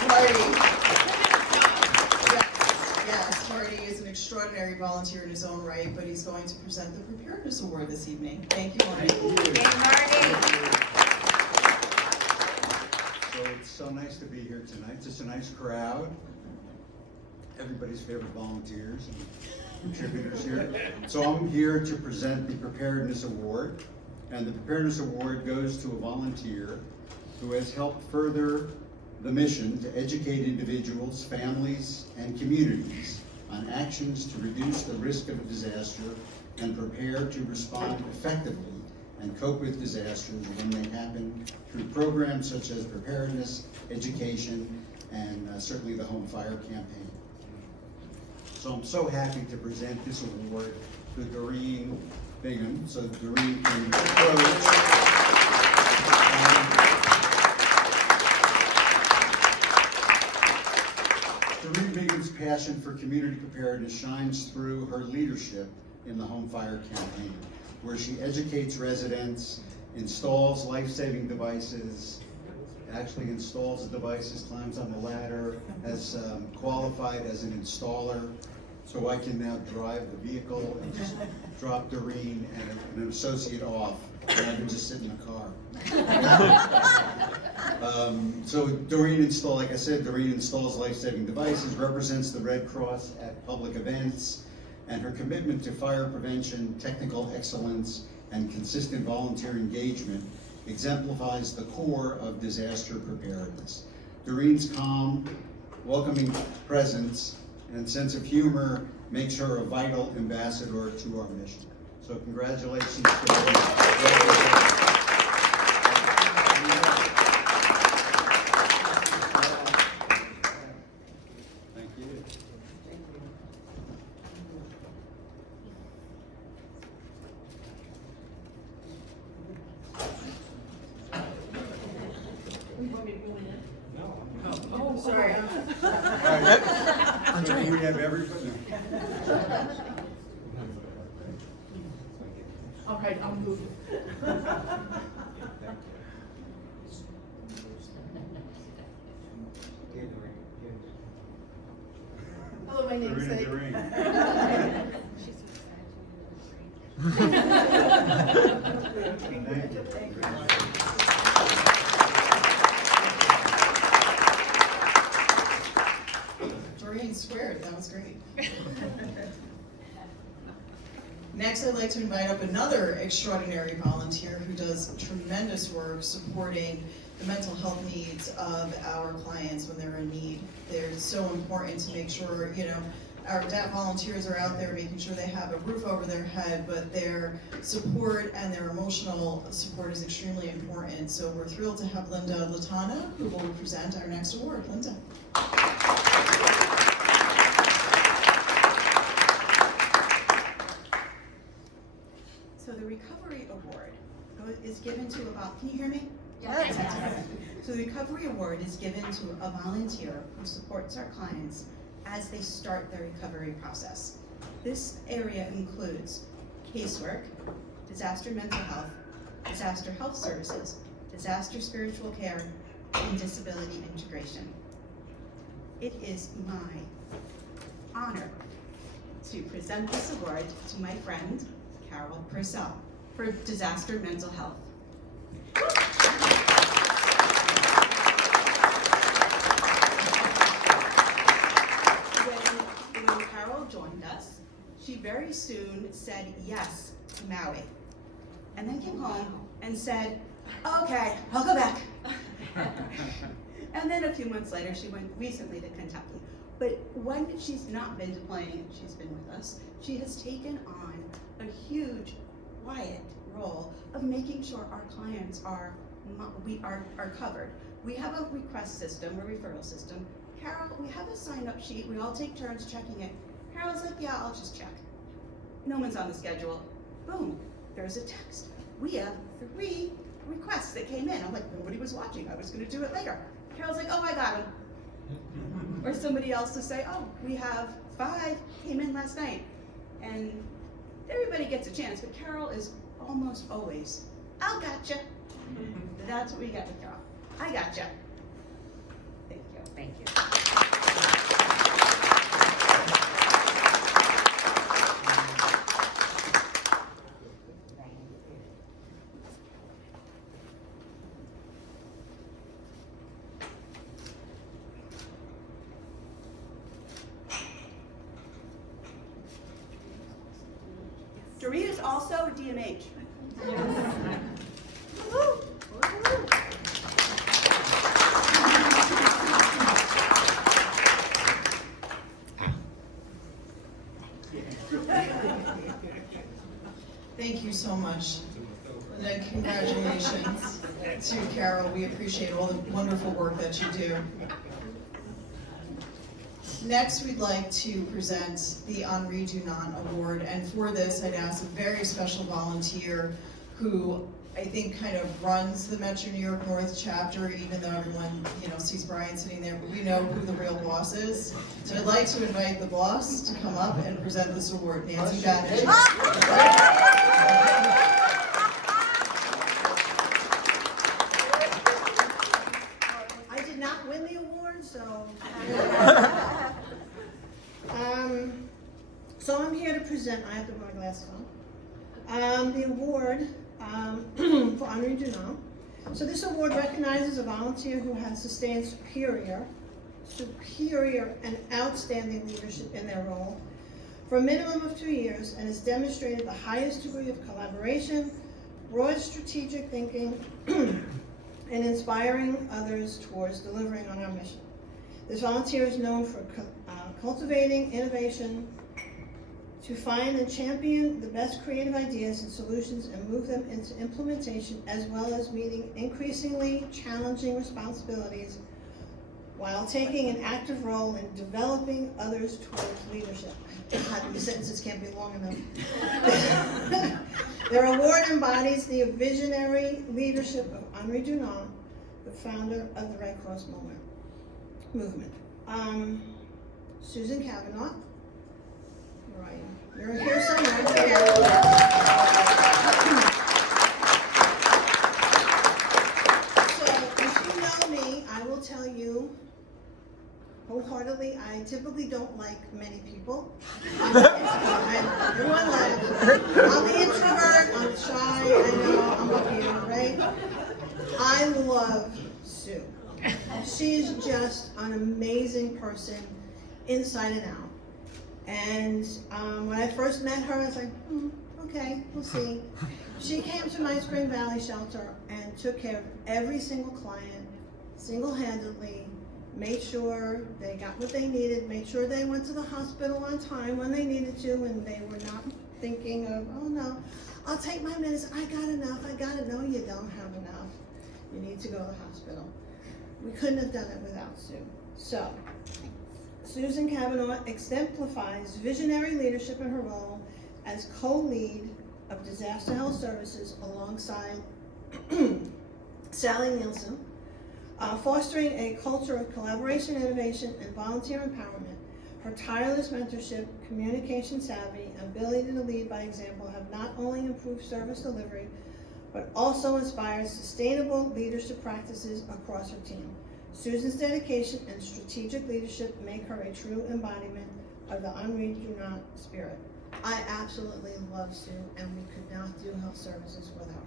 Marty. Yes, Marty is an extraordinary volunteer in his own right, but he's going to present the Preparedness Award this evening. Thank you, Marty. So it's so nice to be here tonight. It's just a nice crowd. Everybody's favorite volunteers and contributors here. So I'm here to present the Preparedness Award. And the Preparedness Award goes to a volunteer who has helped further the mission to educate individuals, families, and communities on actions to reduce the risk of a disaster and prepare to respond effectively and cope with disasters when they happen through programs such as preparedness, education, and certainly the Home Fire Campaign. So I'm so happy to present this award to Doreen Bingham, so Doreen can approach. Doreen Bingham's passion for community preparedness shines through her leadership in the Home Fire Campaign, where she educates residents, installs life-saving devices, actually installs the devices, climbs on the ladder, has qualified as an installer, so I can now drive the vehicle and just drop Doreen and an associate off, and I can just sit in the car. So Doreen like I said, Doreen installs life-saving devices, represents the Red Cross at public events, and her commitment to fire prevention, technical excellence, and consistent volunteer engagement exemplifies the core of disaster preparedness. Doreen's calm, welcoming presence and sense of humor makes her a vital ambassador to our mission. So congratulations to them. Thank you. Oh, sorry. So we have everybody. All right, I'll move. Hello, my name's Doreen, Doreen. Doreen squared, that was great. Next, I'd like to invite up another extraordinary volunteer who does tremendous work supporting the mental health needs of our clients when they're in need. They're so important to make sure, our DAP volunteers are out there making sure they have a roof over their head, but their support and their emotional support is extremely important. So we're thrilled to have Linda Latana, who will present our next award. Linda. So the Recovery Award is given to can you hear me? Yes. So the Recovery Award is given to a volunteer who supports our clients as they start their recovery process. This area includes casework, disaster mental health, disaster health services, disaster spiritual care, and disability integration. It is my honor to present this award to my friend, Carol Purcell, for disaster mental health. When Carol joined us, she very soon said yes to Maui, and then came home and said, okay, I'll go back. And then a few months later, she went recently to Kentucky. But when she's not been deploying, she's been with us, she has taken on a huge, quiet role of making sure our clients are covered. We have a request system, a referral system. Carol, we have a sign-up sheet. We all take turns checking it. Carol's like, yeah, I'll just check. No one's on the schedule. Boom, there's a text. We have 3 requests that came in. I'm like, nobody was watching. I was gonna do it later. Carol's like, oh, I got them. Or somebody else to say, oh, we have 5 came in last night. And everybody gets a chance, but Carol is almost always, I'll gotcha. That's what we got with Carol. I gotcha. Thank you. Thank you. Doreen is also a DMH. Thank you so much. And congratulations to Carol. We appreciate all the wonderful work that you do. Next, we'd like to present the Henri Dunant Award, and for this, I'd ask a very special volunteer who I think kind of runs the Metro New York North chapter, even though everyone, sees Brian sitting there, but we know who the real boss is. So I'd like to invite the boss to come up and present this award, Nancy Babbage. I did not win the award, so. So I'm here to present, I have to put my glasses on, the award for Henri Dunant. So this award recognizes a volunteer who has sustained superior and outstanding leadership in their role for a minimum of 2 years and has demonstrated the highest degree of collaboration, broad strategic thinking, and inspiring others towards delivering on our mission. This volunteer is known for cultivating innovation to find and champion the best creative ideas and solutions and move them into implementation, as well as meeting increasingly challenging responsibilities while taking an active role in developing others towards leadership. God, these sentences can't be long enough. Their award embodies the visionary leadership of Henri Dunant, the founder of the Red Cross movement. Susan Kavanaugh, where are you? You're here somewhere. So, if you know me, I will tell you wholeheartedly, I typically don't like many people. Everyone laughs. I'm the introvert, I'm shy, I know, I'm up here, right? I love Sue. She's just an amazing person, inside and out. And when I first met her, I was like, okay, we'll see. She came to my Spring Valley shelter and took care of every single client, single-handedly, made sure they got what they needed, made sure they went to the hospital on time when they needed to, and they were not thinking of, oh no, I'll take my medicine, I got enough, I got it. No, you don't have enough. You need to go to the hospital. We couldn't have done it without Sue. So, Susan Kavanaugh exemplifies visionary leadership in her role as co-lead of Disaster Health Services alongside Sally Nielsen, fostering a culture of collaboration, innovation, and volunteer empowerment. Her tireless mentorship, communication savvy, and ability to lead by example have not only improved service delivery, but also inspired sustainable leadership practices across her team. Susan's dedication and strategic leadership make her a true embodiment of the Henri Dunant spirit. I absolutely love Sue, and we could not do health services without her.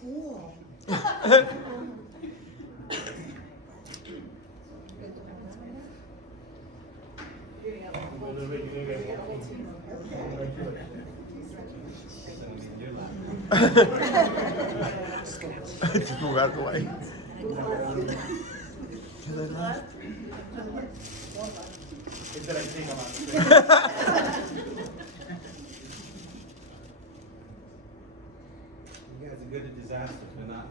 Cool. Just move out of the way. It's that I think I'm on You guys are good at disasters, but not.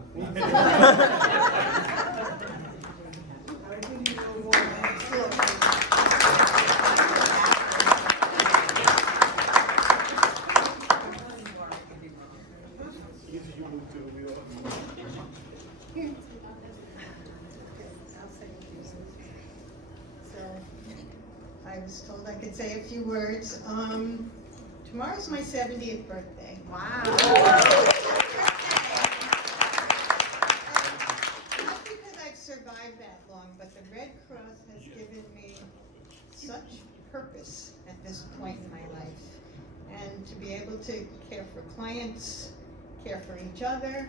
I was told I could say a few words. Tomorrow's my 70th birthday. Wow. Not because I've survived that long, but the Red Cross has given me such purpose at this point in my life. And to be able to care for clients, care for each other.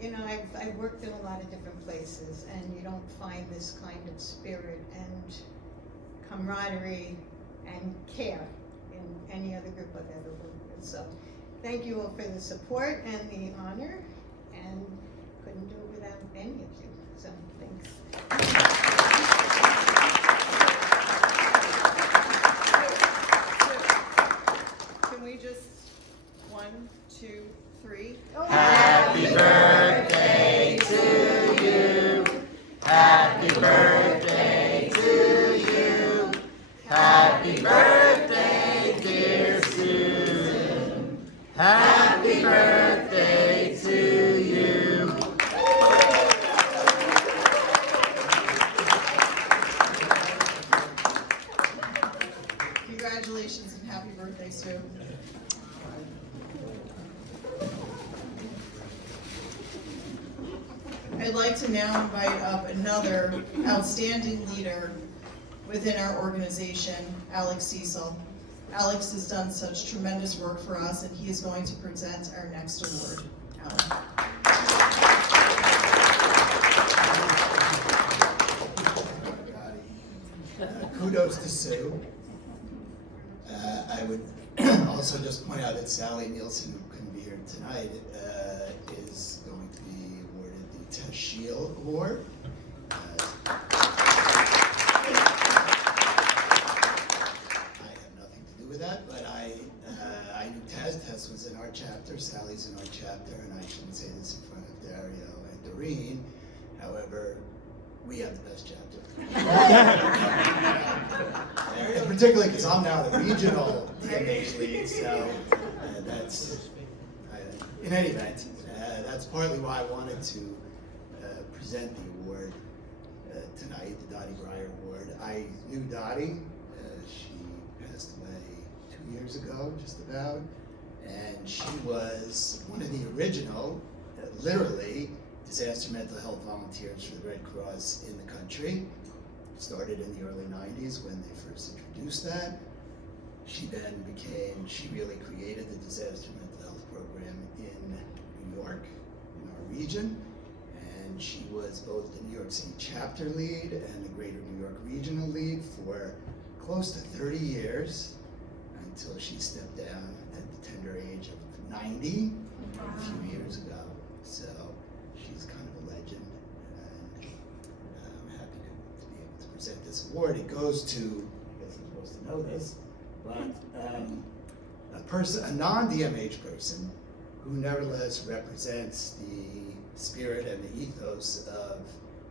You know, I've worked in a lot of different places, and you don't find this kind of spirit and camaraderie and care in any other group I've ever worked with. So thank you all for the support and the honor, and couldn't do it without any of you. So thanks. Can we just 1, 2, 3? Happy birthday to you. Happy birthday to you. Happy birthday, dear Susan. Happy birthday to you. Congratulations and happy birthday, Sue. I'd like to now invite up another outstanding leader within our organization, Alex Cecil. Alex has done such tremendous work for us, and he is going to present our next award. Alex. Kudos to Sue. I would also also just point out that Sally Nielsen, who couldn't be here tonight, is going to be awarded the Tess Shield Award. I have nothing to do with that, but I knew Tess. Tess was in our chapter, Sally's in our chapter, and I shouldn't say this in front of Dario and Doreen. However, we have the best chapter. And particularly because I'm now the regional DMH lead, so that's, in any event, that's partly why I wanted to present the award tonight, the Dottie Breyer Award. I knew Dottie. She passed away 2 years ago, just about, and she was one of the original, literally, disaster mental health volunteers for the Red Cross in the country. Started in the early 90s when they first introduced that. She then she really created the disaster mental health program in New York, in our region. And she was both the New York City chapter lead and the Greater New York regional lead for close to 30 years until she stepped down at the tender age of 90 a few years ago. So she's kind of a legend, and I'm happy to be able to present this award. It goes to, I guess I'm supposed to know this, but a non-DMH person who nevertheless represents the spirit and the ethos of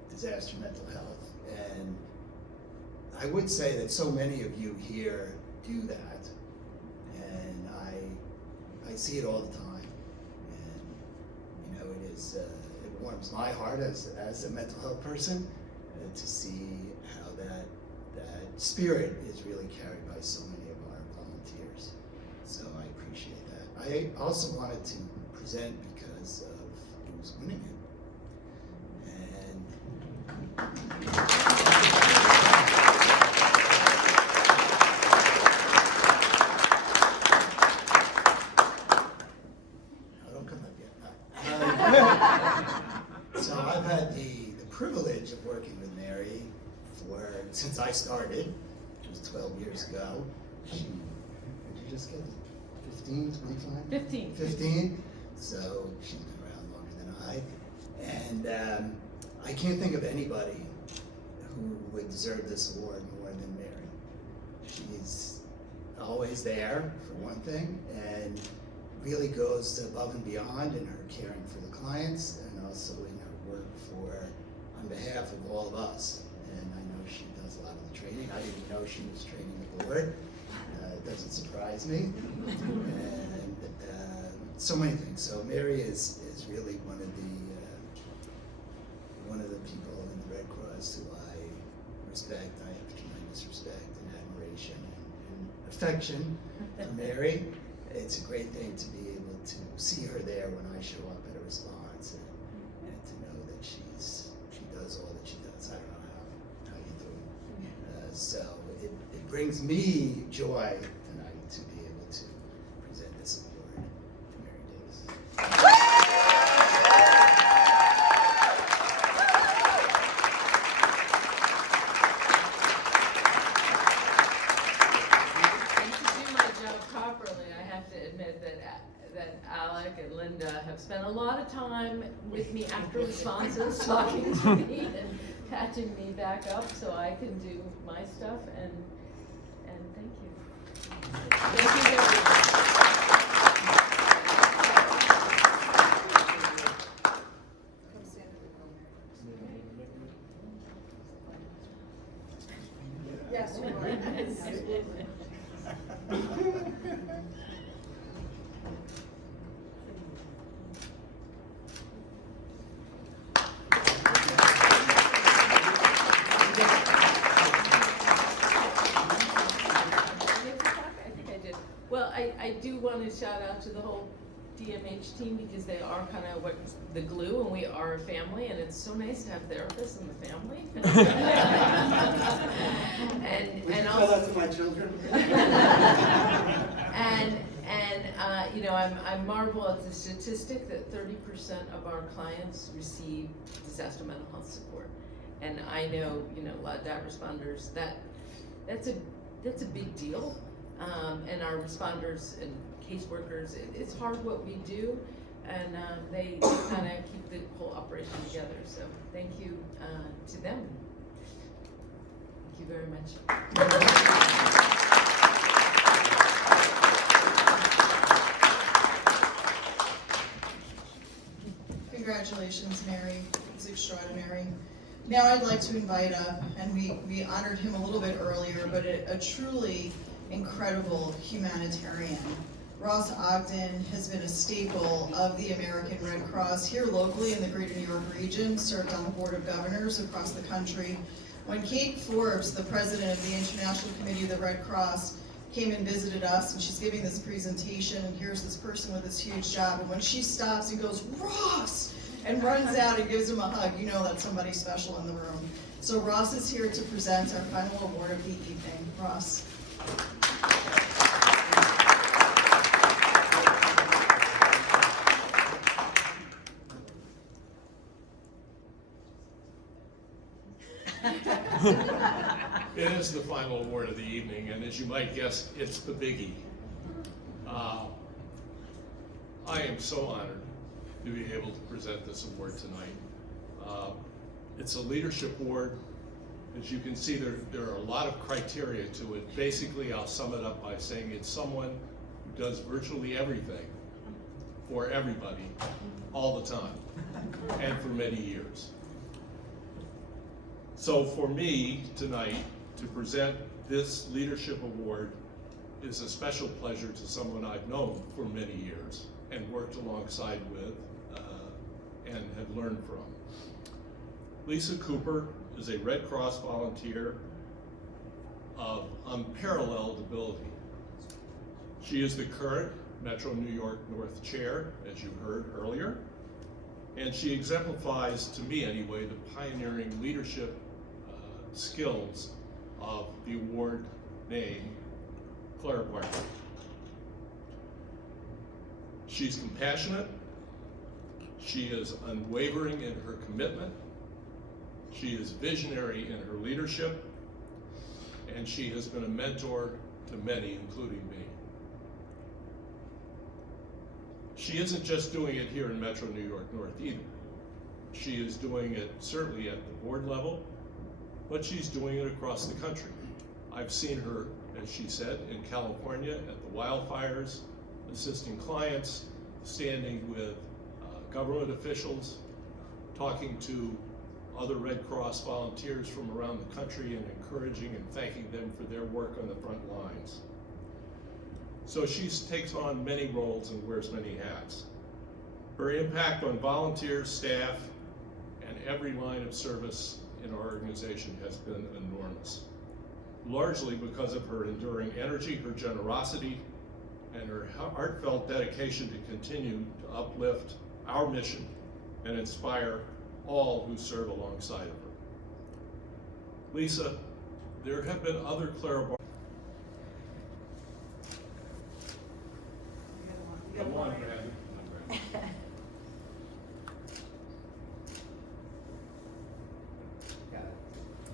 disaster mental health. And I would say that so many of you here do that, and I see it all the time. And you know, it warms my heart as a mental health person to see how that spirit is really carried by so many of our volunteers. So I appreciate that. I also wanted to present because of who's winning it. So I've had the privilege of working with Mary since I started, which was 12 years ago. Did you just get 15, 25? 15. 15. So she's been around longer than I. And I can't think of anybody who would deserve this award more than Mary. She's always there, for one thing, and really goes above and beyond in her caring for the clients and also in her work on behalf of all of us. And I know she does a lot of the training. I didn't know she was training the board. It doesn't surprise me. And so many things. So Mary is really one of the people in the Red Cross who I respect. I have tremendous respect and admiration and affection for Mary. It's a great thing to be able to see her there when I show up at a response and to know that she does all that she does. I don't know how you do it. So it brings me joy tonight to be able to present this award to Mary Davis. Alec and Linda have spent a lot of time with me after responses, talking to me and patching me back up so I can do my stuff, and thank you. Thank you very much. Yes, you are. Absolutely. I do want to shout out to the whole DMH team because they are kind of the glue, and we are a family, and it's so nice to have therapists in the family. and also, tell that to my children. you know, I marvel at the statistic that 30% of our clients receive disaster mental health support, and I know, you know, a lot of DAT responders that's a big deal. and our responders and caseworkers. It's hard what we do, and they kind of keep the whole operation together. So thank you to them. Thank you very much. Congratulations, Mary. It's extraordinary. Now I'd like to invite up, and we honored him a little bit earlier, but a truly incredible humanitarian. Ross Ogden has been a staple of the American Red Cross here locally in the Greater New York region, served on the Board of Governors across the country. When Kate Forbes, the president of the International Committee of the Red Cross, came and visited us, and she's giving this presentation, and here's this person with this huge job, and when she stops and goes, "Ross!" and runs out and gives him a hug, you know that's somebody special in the room. So Ross is here to present our final award of the evening. Ross. It is the final award of the evening, and as you might guess, it's the biggie. I am so honored to be able to present this award tonight. It's a leadership award. As you can see, there are a lot of criteria to it. Basically, I'll sum it up by saying it's someone who does virtually everything for everybody all the time and for many years. So for me tonight to present this leadership award is a special pleasure to someone I've known for many years and worked alongside with and have learned from. Lisa Cooper is a Red Cross volunteer of unparalleled ability. She is the current Metro New York North Chair, as you heard earlier, and she exemplifies, to me anyway, the pioneering leadership skills of the award named Clara Barker. She's compassionate, she is unwavering in her commitment, she is visionary in her leadership, and she has been a mentor to many, including me. She isn't just doing it here in Metro New York North either. She is doing it certainly at the board level, but she's doing it across the country. I've seen her, as she said, in California at the wildfires, assisting clients, standing with government officials, talking to other Red Cross volunteers from around the country and encouraging and thanking them for their work on the front lines. So she takes on many roles and wears many hats. Her impact on volunteers, staff, and every line of service in our organization has been enormous, largely because of her enduring energy, her generosity, and her heartfelt dedication to continue to uplift our mission and inspire all who serve alongside of her. Lisa, there have been other Clara Barker. Come on, Brandon.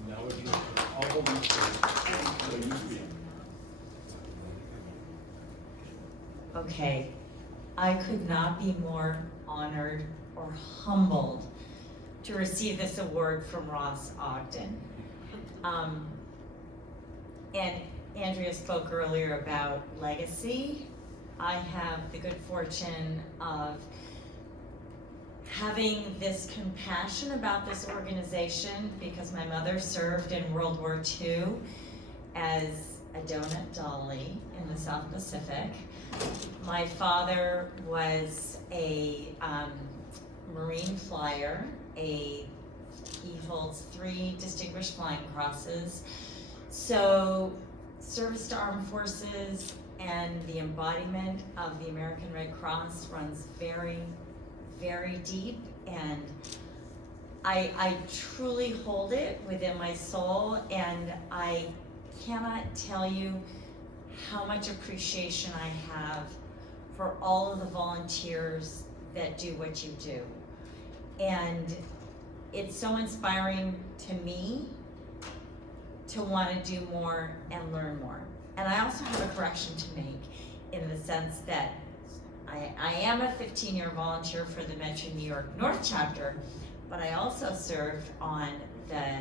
Now if you all hold these so you speak. Okay, I could not be more honored or humbled to receive this award from Ross Ogden. And Andrea spoke earlier about legacy. I have the good fortune of having this compassion about this organization because my mother served in World War II as a donut dolly in the South Pacific. My father was a Marine flyer. He holds 3 Distinguished Flying Crosses. So service to armed forces and the embodiment of the American Red Cross runs very, very deep, and I truly hold it within my soul, and I cannot tell you how much appreciation I have for all of the volunteers that do what you do. And it's so inspiring to me to want to do more and learn more. And I also have a correction to make in the sense that I am a 15-year volunteer for the Metro New York North chapter, but I also served on the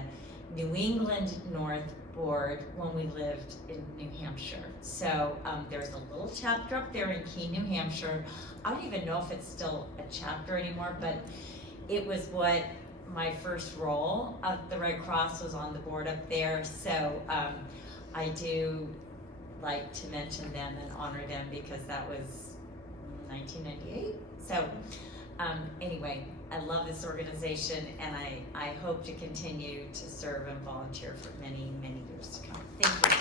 New England North board when we lived in New Hampshire. So there's a little chapter up there in Keene, New Hampshire. I don't even know if it's still a chapter anymore, but it was what my first role of the Red Cross was on the board up there. So I do like to mention them and honor them because that was 1998. So anyway, I love this organization and I hope to continue to serve and volunteer for many, many years to come. Thank you.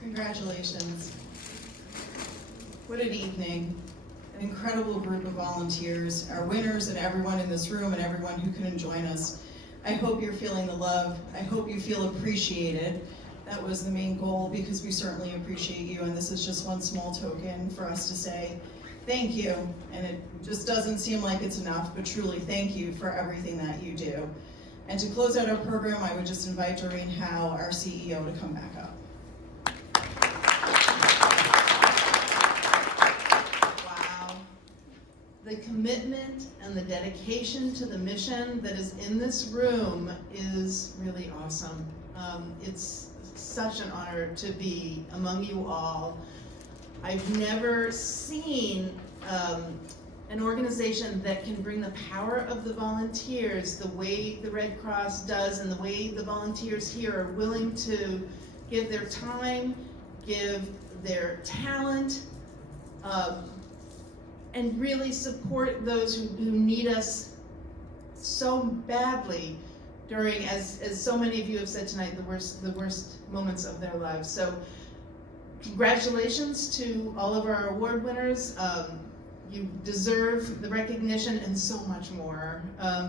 Congratulations. What an evening. An incredible group of volunteers, our winners and everyone in this room and everyone who couldn't join us. I hope you're feeling the love. I hope you feel appreciated. That was the main goal because we certainly appreciate you, and this is just one small token for us to say thank you. And it just doesn't seem like it's enough, but truly thank you for everything that you do. And to close out our program, I would just invite Doreen Howe, our CEO, to come back up. The commitment and the dedication to the mission that is in this room is really awesome. It's such an honor to be among you all. I've never seen an organization that can bring the power of the volunteers the way the Red Cross does and the way the volunteers here are willing to give their time, give their talent, and really support those who need us so badly during, as so many of you have said tonight, the worst moments of their lives. So congratulations to all of our award winners. You deserve the recognition and so much more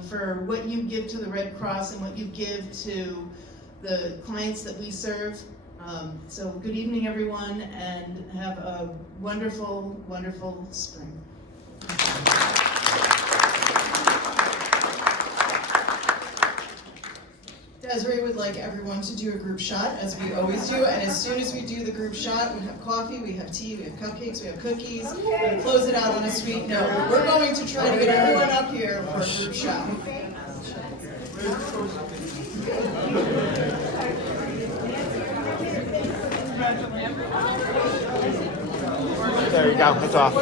for what you give to the Red Cross and what you give to the clients that we serve. So good evening, everyone, and have a wonderful, wonderful spring. Desiree would like everyone to do a group shot, as we always do, and as soon as we do the group shot, we have coffee, we have tea, we have cupcakes, we have cookies. We're going to close it out on a sweet note. We're going to try to get everyone up here for a group shot. There you go, it's off.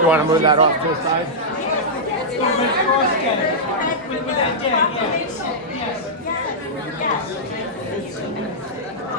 You want to move that off to the side? Yes.